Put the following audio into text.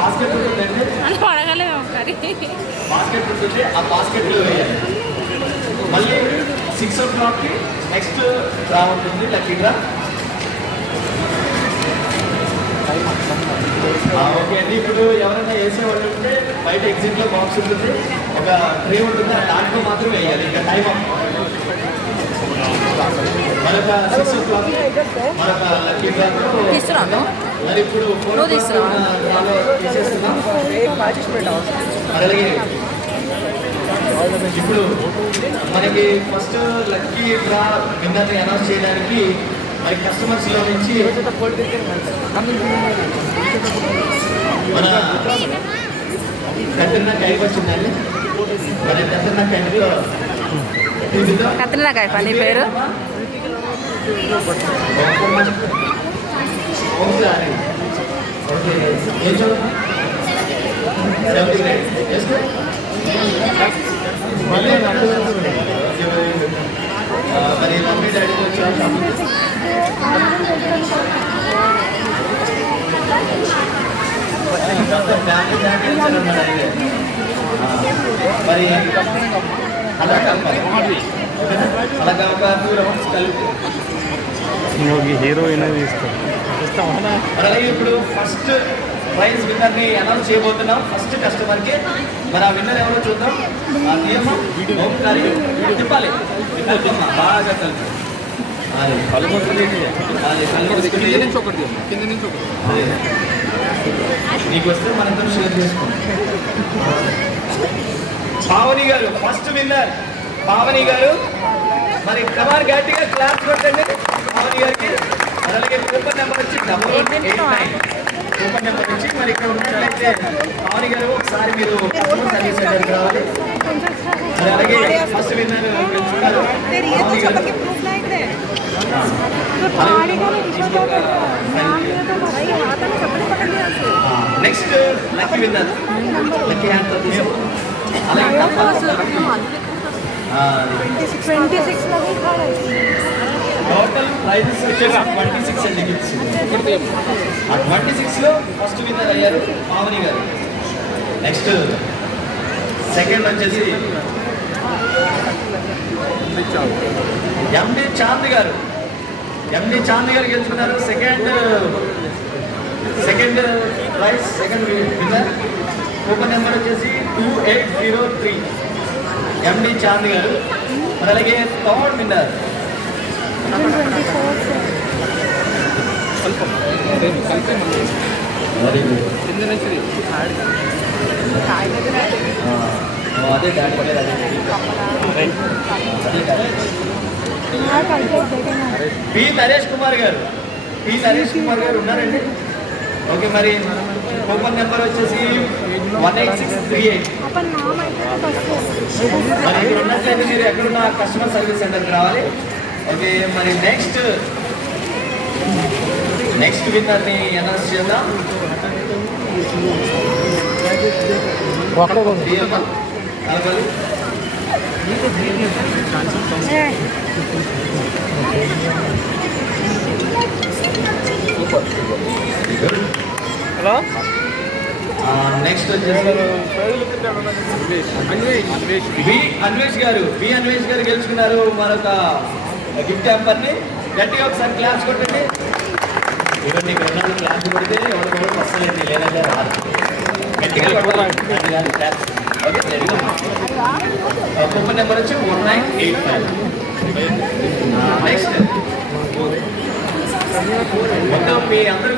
Basket ఉంటుందంటే పడగలేము ఒకసారి. Basket ఉంటుంది, ఆ బాస్కెట్లో వేయాలి. మళ్ళీ 6 o'clockకి నెక్స్ట్ డ్రా ఉంటుంది, లక్కీ డ్రా. ఓకే అండి. ఇప్పుడు ఎవరైనా వేసే వాళ్ళు ఉంటే బయట ఎగ్జిట్లో బాక్స్ ఉంటుంది, ఒక ట్రే ఉంటుంది, దాంట్లో మాత్రం వేయాలి. ఇంకా టైం మరొక 6 o'clock మరొక లక్కీ డ్రాలో తీసుకురాను. మరి ఇప్పుడు 4 డ్రాలో తీసేస్తున్నాం. మరి అలాగే ఇప్పుడు మనకి ఫస్ట్ లక్కీ డ్రా విన్నర్ని అనౌన్స్ చేయడానికి మరి కస్టమర్స్లో నుంచి మన కత్రినా కైఫ్ వచ్చిందండి. మరి కత్రినా కైఫ్లో కత్రినా కైఫ్ నీ పేరు? ఓకే, ఏం చదువు? 7th grade. మళ్ళీ మరి మమ్మీ డాడీ వచ్చారు. మరి అలాగా ఒక 2 rounds కలిపి హీరోయిన్ తీస్తాం. అలాగే ఇప్పుడు ఫస్ట్ ప్రైజ్ విన్నర్ని అనౌన్స్ చేయబోతున్నాం. ఫస్ట్ కస్టమర్కి మరి ఆ విన్నర్ ఎవరో చూద్దాం. ఆ నియమం ఒకసారి చెప్పాలి, బాగా కలిపి నీకు వస్తే మనందరం షేర్ చేసుకోండి. పావని గారు ఫస్ట్ విన్నర్. పావని గారు మరి కమార్ గట్టిగా క్లాస్ కొట్టండి పావని గారికి. అలాగే కూపన్ నెంబర్ వచ్చి 8889. కూపన్ నెంబర్ వచ్చి మరి ఇక్కడ ఉన్నట్లయితే పావని గారు ఒకసారి మీరు సర్వీస్ సెంటర్కి రావాలి. మరి అలాగే ఫస్ట్ విన్నర్ గెలుచుకున్నారు పావని గారు. Next lucky winner lucky hand తీసుకో. అలాగే టోటల్ ప్రైజెస్ వచ్చేసి 26 అండి గిఫ్ట్స్. ఆ 26లో ఫస్ట్ విన్నర్ అయ్యారు పావని గారు. నెక్స్ట్ సెకండ్ వచ్చేసి ఎండి చాంద్ గారు. ఎండి చాంద్ గారు గెలుచుకున్నారు. Second prize, second winner. Coupon number వచ్చేసి 2803. ఎండి చాంద్ గారు. మరి అలాగే థర్డ్ విన్నర్ అదే డాడీ పి నరేష్ కుమార్ గారు. పి నరేష్ కుమార్ గారు ఉన్నారండి. ఓకే, మరి కూపన్ నెంబర్ వచ్చేసి 18638. మరి ఇక్కడ ఉన్నట్లయితే మీరు ఎక్కడున్న కస్టమర్ సర్వీస్ సెంటర్కి రావాలి. ఓకే, మరి నెక్స్ట్ విన్నర్ని అనౌన్స్ చేద్దాం. హలో, నెక్స్ట్ వచ్చేసి అన్వేష్ గారు. అన్వేష్ గారు గెలుచుకున్నారు మరొక గిఫ్ట్ హ్యాంపర్ని. గట్టిగా ఒకసారి క్లాస్ కొట్టండి. ఇవన్నీ ఇక్కడ క్లాస్ కొడితే ఎవరు ఫస్ట్ అయితే లేదంటే రాదు. గట్టిగా కొట్టాలి. ఓకే, కూపన్ నెంబర్ వచ్చి 1985. నెక్స్ట్ మొత్తం మీ అందరూ